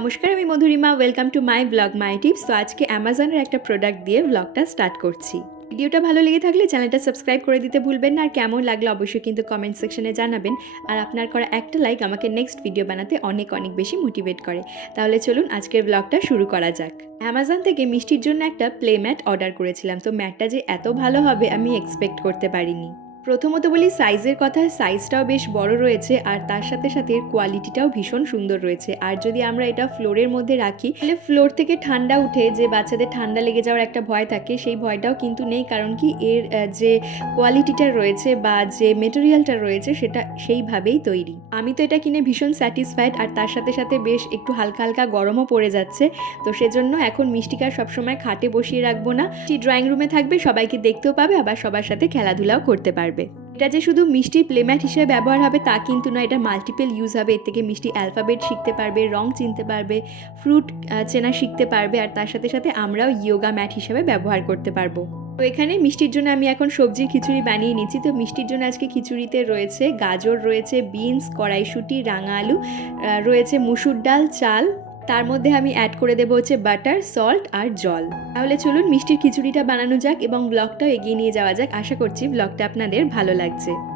নমস্কার, আমি Madhurima. Welcome to my blog my tips তো আজকে অ্যামাজনের একটা প্রোডাক্ট দিয়ে ব্লগটা স্টার্ট করছি। ভিডিওটা ভালো লেগে থাকলে চ্যানেলটা সাবস্ক্রাইব করে দিতে ভুলবেন না। আর কেমন লাগল অবশ্যই কিন্তু কমেন্ট সেকশনে জানাবেন। আর আপনার করা একটা লাইক আমাকে নেক্সট ভিডিও বানাতে অনেক অনেক বেশি মোটিভেট করে। তাহলে চলুন আজকের ব্লগটা শুরু করা যাক। অ্যামাজন থেকে মিষ্টির জন্য একটা প্লে ম্যাট অর্ডার করেছিলাম। তো ম্যাটটা যে এত ভালো হবে আমি এক্সপেক্ট করতে পারিনি। প্রথমত বলি সাইজের কথা সাইজটাও বেশ বড় রয়েছে আর তার সাথে সাথে এর কোয়ালিটিটাও ভীষণ সুন্দর রয়েছে। আর যদি আমরা এটা ফ্লোরের মধ্যে রাখি, তাহলে ফ্লোর থেকে ঠান্ডা উঠে যে বাচ্চাদের ঠান্ডা লেগে যাওয়ার একটা ভয় থাকে, সেই ভয়টাও কিন্তু নেই। কারণ কি এর যে কোয়ালিটিটা রয়েছে বা যে মেটেরিয়ালটা রয়েছে, সেটা সেইভাবেই তৈরি। আমি তো এটা কিনে ভীষণ স্যাটিসফাইড আর তার সাথে সাথে বেশ একটু হালকা হালকা গরমও পড়ে যাচ্ছে। তো সেজন্য এখন মিষ্টিকা সবসময় খাটে বসিয়ে রাখব না। ড্রয়িং রুমে থাকবে, সবাইকে দেখতেও পাবে, আবার সবার সাথে খেলাধুলাও করতে পারবে। এটা যে শুধু মিষ্টির প্লেম্যাট হিসেবে ব্যবহার হবে তা কিন্তু না এটা মাল্টিপল ইউজ হবে। এর থেকে মিষ্টি অ্যালফাবেট শিখতে পারবে, রং চিনতে পারবে ফ্রুট চেনা শিখতে পারবে, আর তার সাথে সাথে আমরাও ইয়োগা ম্যাট হিসেবে ব্যবহার করতে পারব। তো এখানে মিষ্টির জন্য আমি এখন সবজির খিচুড়ি বানিয়ে নিচ্ছি। তো মিষ্টির জন্য আজকে খিচুড়িতে রয়েছে গাজর, রয়েছে বিনস কড়াইশুঁটি, রাঙা আলু রয়েছে মুসুর ডাল, চাল তার মধ্যে আমি অ্যাড করে দেবো হচ্ছে বাটার সল্ট আর জল। তাহলে চলুন মিষ্টির খিচুড়িটা বানানো যাক এবং ব্লগটাও এগিয়ে নিয়ে যাওয়া যাক। আশা করছি ব্লগটা আপনাদের ভালো লাগছে।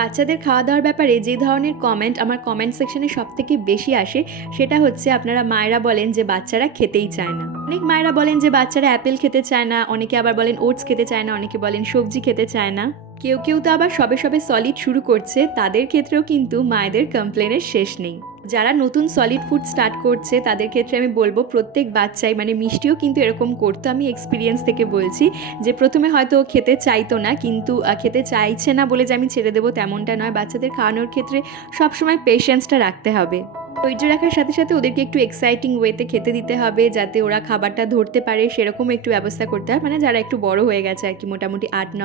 বাচ্চাদের খাওয়া দাওয়ার ব্যাপারে যে ধরনের কমেন্ট আমার কমেন্ট সেকশনে সব থেকে বেশি আসে, সেটা হচ্ছে আপনারা মায়েরা বলেন যে বাচ্চারা খেতেই চায় না। অনেক মায়েরা বলেন যে বাচ্চারা অ্যাপেল খেতে চায় না, অনেকে আবার বলেন ওটস খেতে চায় না, অনেকে বলেন সবজি খেতে চায় না। কেউ কেউ তো আবার সবে সবে সলিড শুরু করছে, তাদের ক্ষেত্রেও কিন্তু মায়েদের কমপ্লেনের শেষ নেই। যারা নতুন সলিড ফুড স্টার্ট করছে, তাদের ক্ষেত্রে আমি বলব প্রত্যেক বাচ্চাই মানে মিষ্টিও কিন্তু এরকম করতো, আমি এক্সপিরিয়েন্স থেকে বলছি যে প্রথমে হয়তো খেতে চাইতো না, কিন্তু খেতে চাইছে না বলে যে আমি ছেড়ে দেবো তেমনটা নয়। বাচ্চাদের খাওয়ানোর ক্ষেত্রে সবসময় পেশেন্সটা রাখতে হবে। ধৈর্য রাখার সাথে সাথে ওদেরকে একটু এক্সাইটিং ওয়েতে খেতে দিতে হবে, যাতে ওরা খাবারটা ধরতে পারে, সেরকম একটু ব্যবস্থা করতে হয় মানে যারা একটু বড় হয়ে গেছে আর কি, মোটামুটি আট ন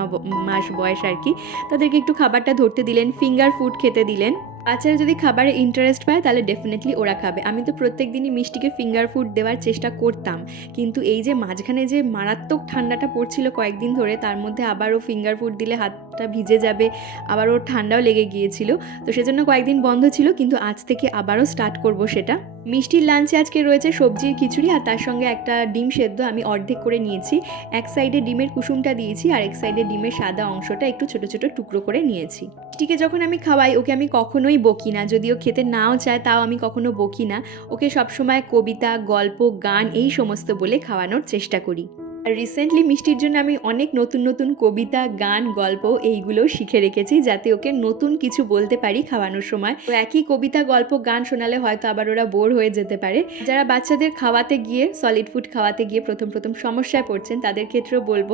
মাস বয়স আর কি, তাদেরকে একটু খাবারটা ধরতে দিলেন ফিঙ্গার ফুড খেতে দিলেন। বাচ্চারা যদি খাবারে ইন্টারেস্ট পায়, তাহলে ডেফিনেটলি ওরা খাবে। আমি তো প্রত্যেক দিনই মিষ্টিকে ফিঙ্গার ফুড দেওয়ার চেষ্টা করতাম। কিন্তু এই যে মাঝখানে যে মারাত্মক ঠান্ডাটা পড়ছিল কয়েকদিন ধরে, তার মধ্যে আবারও ফিঙ্গার ফুড দিলে হাতটা ভিজে যাবে, আবার ওর ঠান্ডাও লেগে গিয়েছিল। তো সেজন্য কয়েকদিন বন্ধ ছিল, কিন্তু আজ থেকে আবারও স্টার্ট করব সেটা। মিষ্টির লাঞ্চে আজকে রয়েছে সবজির খিচুড়ি, আর তার সঙ্গে একটা ডিম সেদ্ধ আমি অর্ধেক করে নিয়েছি। এক সাইডে ডিমের কুসুমটা দিয়েছি, আর এক সাইডে ডিমের সাদা অংশটা একটু ছোট ছোট টুকরো করে নিয়েছি। মিষ্টিকে যখন আমি খাওয়াই, ওকে আমি কখনোই বকি না। যদিও খেতে নাও চায়, তাও আমি কখনো বকি না। ওকে সবসময় কবিতা, গল্প, গান এই সমস্ত বলে খাওয়ানোর চেষ্টা করি। রিসেন্টলি মিষ্টির জন্য আমি অনেক নতুন নতুন কবিতা গান গল্প এইগুলো শিখে রেখেছি যাতে ওকে নতুন কিছু বলতে পারি খাওয়ানোর সময়। তো একই কবিতা গল্প গান শোনালে হয়তো আবার ওরা বোর হয়ে যেতে পারে। যারা বাচ্চাদের খাওয়াতে গিয়ে সলিড ফুড খাওয়াতে গিয়ে প্রথম প্রথম সমস্যায় পড়ছেন তাদের ক্ষেত্রেও বলব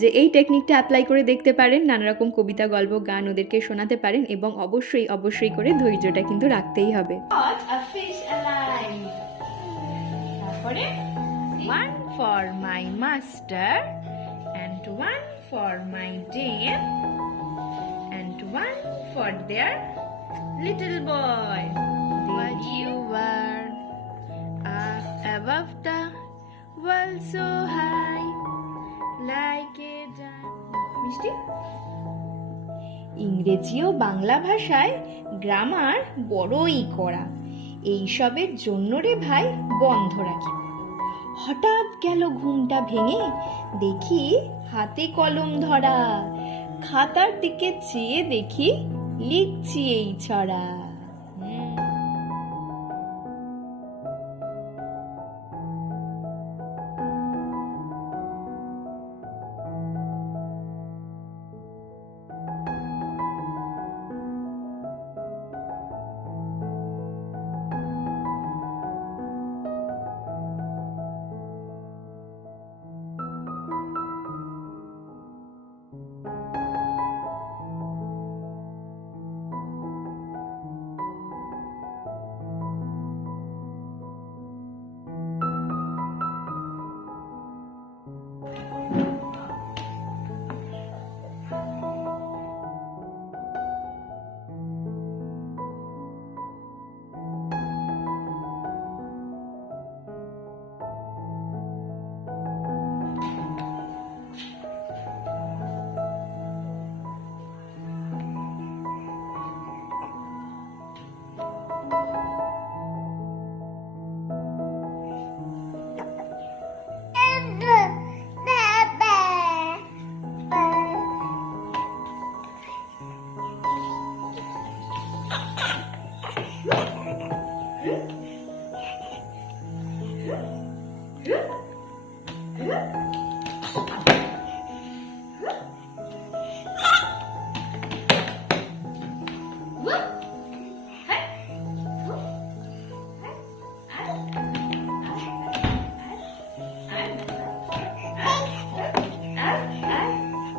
যে এই টেকনিকটা অ্যাপ্লাই করে দেখতে পারেন নানা রকম কবিতা গল্প গান ওদেরকে শোনাতে পারেন এবং অবশ্যই অবশ্যই করে ধৈর্যটা কিন্তু রাখতেই হবে। তারপরে for my master and one for my dame and one for their little boy. What you were up above the world so high like a মিষ্টি ইংরেজি ও বাংলা ভাষায় গ্রামার বড়ই করা এইসবের জন্য রে ভাই বন্ধ রাখি হঠাৎ গেল ঘুমটা ভেঙে দেখি হাতে কলম ধরা। খাতার দিকে চেয়ে দেখি লিখছি এই ছড়া।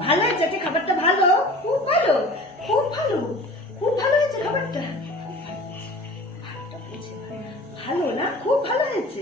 ভালো হয়েছে আজকে খাবারটা ভালো? খুব ভালো খুব ভালো খুব ভালো হয়েছে খাবারটা। ভালো না? খুব ভালো হয়েছে।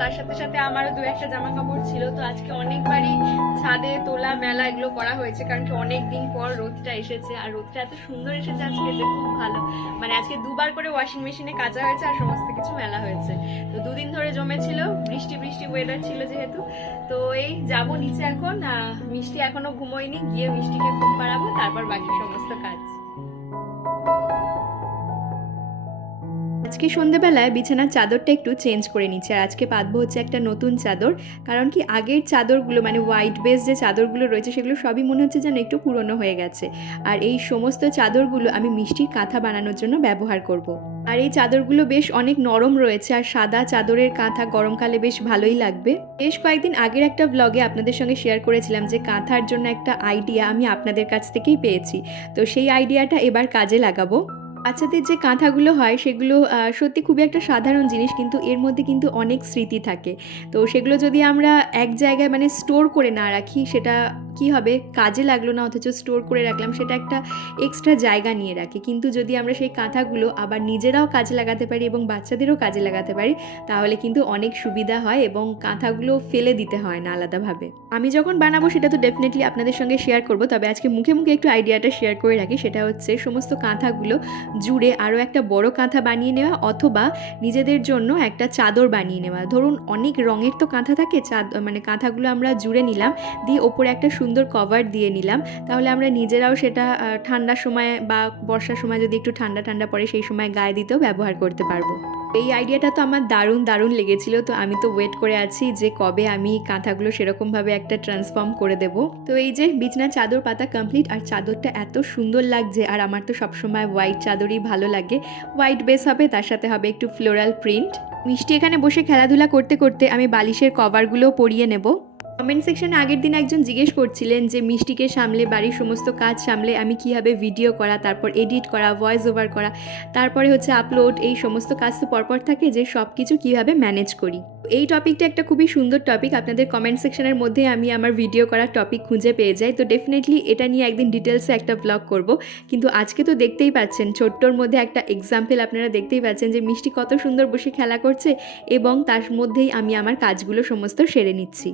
তার সাথে সাথে আমারও দু একটা জামা কাপড় ছিল, তো আজকে অনেকবারই ছাদে তোলা মেলা এগুলো করা হয়েছে, কারণ কি অনেক দিন পর রোদটা এসেছে, আর রোদটা এত সুন্দর এসেছে আজকে যে খুব ভালো। মানে আজকে দুবার করে ওয়াশিং মেশিনে কাচা হয়েছে আর সমস্ত কিছু মেলা হয়েছে। তো দুদিন ধরে জমেছিল, বৃষ্টি বৃষ্টি ওয়েদার ছিল যেহেতু। তো এই যাব নিচে এখন মিষ্টি এখনও ঘুমোয়নি, গিয়ে মিষ্টিকে ঘুম পাড়াবো তারপর বাকি সমস্ত কাজ। আজকে সন্ধেবেলায় বিছানার চাদরটা একটু চেঞ্জ করে নিচ্ছে। আর আজকে পাতবো হচ্ছে একটা নতুন চাদর। কারণ কি আগের চাদরগুলো মানে হোয়াইট বেস যে চাদরগুলো রয়েছে, সেগুলো সবই মনে হচ্ছে যেন একটু পুরনো হয়ে গেছে। আর এই সমস্ত চাদরগুলো আমি মিষ্টির কাঁথা বানানোর জন্য ব্যবহার করব। আর এই চাদরগুলো বেশ অনেক নরম রয়েছে, আর সাদা চাদরের কাঁথা গরমকালে বেশ ভালোই লাগবে। বেশ কয়েকদিন আগের একটা ব্লগে আপনাদের সঙ্গে শেয়ার করেছিলাম যে কাঁথার জন্য একটা আইডিয়া আমি আপনাদের কাছ থেকেই পেয়েছি। তো সেই আইডিয়াটা এবার কাজে লাগাবো। বাচ্চাদের যে কাঁথাগুলো হয়, সেগুলো সত্যি খুবই একটা সাধারণ জিনিস, কিন্তু এর মধ্যে কিন্তু অনেক স্মৃতি থাকে। তো সেগুলো যদি আমরা এক জায়গায় মানে স্টোর করে না রাখি, সেটা কি হবে? কাজে লাগল না, অথচ স্টোর করে রাখলাম, সেটা একটা এক্সট্রা জায়গা নিয়ে রাখে। কিন্তু যদি আমরা সেই কাঁথাগুলো আবার নিজেরাও কাজে লাগাতে পারি এবং বাচ্চাদেরও কাজে লাগাতে পারি, তাহলে কিন্তু অনেক সুবিধা হয় এবং কাঁথাগুলো ফেলে দিতে হয় না আলাদাভাবে। আমি যখন বানাবো, সেটা তো ডেফিনেটলি আপনাদের সঙ্গে শেয়ার করব। তবে আজকে মুখে মুখে একটু আইডিয়াটা শেয়ার করে রাখি, সেটা হচ্ছে সমস্ত কাঁথাগুলো জুড়ে আরও একটা বড় কাঁথা বানিয়ে নেওয়া অথবা নিজেদের জন্য একটা চাদর বানিয়ে নেওয়া। ধরুন, অনেক রঙের তো কাঁথা থাকে, চাদ মানে কাঁথাগুলো আমরা জুড়ে নিলাম, দিয়ে ওপরে একটা সুন্দর কভার দিয়ে নিলাম। তাহলে আমরা নিজেরাও সেটা ঠান্ডার সময় বা বর্ষার সময় যদি একটু ঠান্ডা ঠান্ডা পড়ে সেই সময় গায়ে দিতেও ব্যবহার করতে পারব। এই আইডিয়াটা তো আমার দারুণ দারুণ লেগেছিল। তো আমি তো ওয়েট করে আছি যে কবে আমি কাঁথাগুলো সেরকমভাবে একটা ট্রান্সফর্ম করে দেব। তো এই যে বিছনা চাদর পাতা কমপ্লিট আর চাদরটা এত সুন্দর লাগছে, আর আমার তো সবসময় হোয়াইট চাদরই ভালো লাগে। হোয়াইট বেস হবে, তার সাথে হবে একটু ফ্লোরাল প্রিন্ট মিষ্টি এখানে বসে খেলাধুলা করতে করতে আমি বালিশের কভারগুলোও পরিয়ে নেব। কমেন্ট সেকশনে আগের দিন একজন জিজ্ঞেস করছিলেন যে, মিষ্টিকে সামলে, বাড়ির সমস্ত কাজ সামলে, আমি কীভাবে ভিডিও করা, তারপর এডিট করা ভয়েস ওভার করা, তারপরে হচ্ছে আপলোড এই সমস্ত কাজ তো পরপর থাকে যে সব কিছু কীভাবে ম্যানেজ করি? এই টপিকটা একটা খুবই সুন্দর টপিক আপনাদের কমেন্ট সেকশনের মধ্যে আমি আমার ভিডিও করার টপিক খুঁজে পেয়ে যাই। তো ডেফিনেটলি এটা নিয়ে একদিন ডিটেলসে একটা ব্লগ করব। কিন্তু আজকে তো দেখতেই পাচ্ছেন, ছোট্টর মধ্যে একটা এক্সাম্পল আপনারা দেখতেই পাচ্ছেন যে, মিষ্টি কত সুন্দর বসে খেলা করছে এবং তার মধ্যেই আমি আমার কাজগুলো সমস্ত সেরে নিচ্ছি।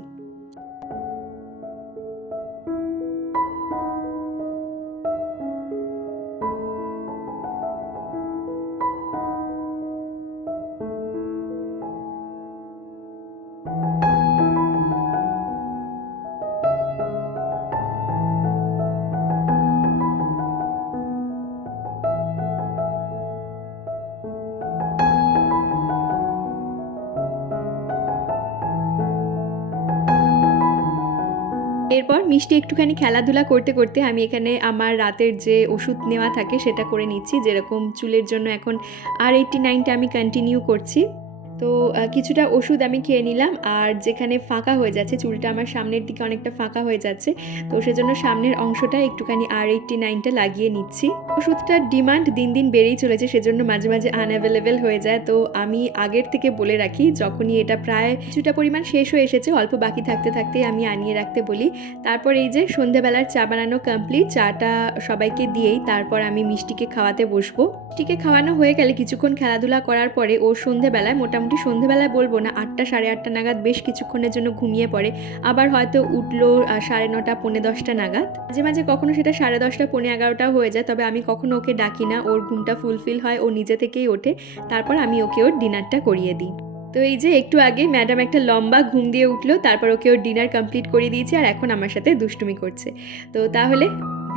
মিষ্টি একটুখানি খেলাধুলা করতে করতে আমি এখানে আমার রাতের যে ওষুধ নেওয়া থাকে সেটা করে নিচ্ছি, যেরকম চুলের জন্য এখন আর এইটটি নাইনটা আমি কন্টিনিউ করছি। তো কিছুটা ওষুধ আমি খেয়ে নিলাম আর যেখানে ফাঁকা হয়ে যাচ্ছে, চুলটা আমার সামনের দিকে অনেকটা ফাঁকা হয়ে যাচ্ছে, তো সেজন্য সামনের অংশটা একটুখানি আর এইটটি নাইনটা লাগিয়ে নিচ্ছি। ওষুধটার ডিমান্ড দিন দিন বেড়েই চলেছে, সেজন্য মাঝে মাঝে আনঅ্যাভেলেবেল হয়ে যায়। তো আমি আগের থেকে বলে রাখি, যখনই এটা প্রায় কিছুটা পরিমাণ শেষ হয়ে এসেছে, অল্প বাকি থাকতে থাকতেই আমি আনিয়ে রাখতে বলি। তারপর এই যে সন্ধেবেলার চা বানানো কমপ্লিট চাটা সবাইকে দিয়েই তারপর আমি মিষ্টিকে খাওয়াতে বসবো। মিষ্টিকে খাওয়ানো হয়ে গেলে কিছুক্ষণ খেলাধুলা করার পরে ও সন্ধেবেলায়, মোটামুটি সন্ধেবেলায় বলব না, আটটা সাড়ে আটটা নাগাদ বেশ কিছুক্ষণের জন্য ঘুমিয়ে পড়ে। আবার হয়তো উঠল সাড়ে নটা, পৌনে দশটা নাগাদ। মাঝে মাঝে কখনো সেটা সাড়ে দশটা, পৌনে এগারোটাও হয়ে যায়, তবে আমি কখনো ওকে ডাকি না। ওর ঘুমটা ফুলফিল হয়, ও নিজে থেকেই ওঠে। তারপর আমি ওকে ওর ডিনারটা করিয়ে দিই। তো এই যে একটু আগে ম্যাডাম একটা লম্বা ঘুম দিয়ে উঠল, তারপর ওকে ওর ডিনার কমপ্লিট করে দিয়েছে, আর এখন আমার সাথে দুষ্টুমি করছে। তো তাহলে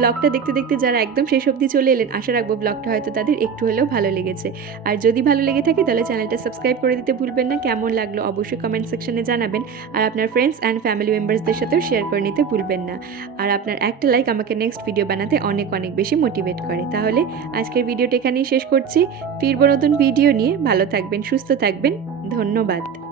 ব্লগটা দেখতে দেখতে যারা একদম শেষ অবধি চলে এলেন, আশা রাখব ব্লগটা হয়তো তাদের একটু হলেও ভালো লেগেছে। আর যদি ভালো লেগে থাকে তাহলে চ্যানেলটা সাবস্ক্রাইব করে দিতে ভুলবেন না। কেমন লাগল অবশ্যই কমেন্ট সেকশনে জানাবেন। আর আপনার ফ্রেন্ডস অ্যান্ড ফ্যামিলি মেম্বার্সদের সাথেও শেয়ার করে নিতে ভুলবেন না। আর আপনার একটা লাইক আমাকে নেক্সট ভিডিও বানাতে অনেক অনেক বেশি মোটিভেট করে। তাহলে আজকের ভিডিওটা এখানেই শেষ করছি। ফিরবো নতুন ভিডিও নিয়ে। ভালো থাকবেন, সুস্থ থাকবেন। ধন্যবাদ।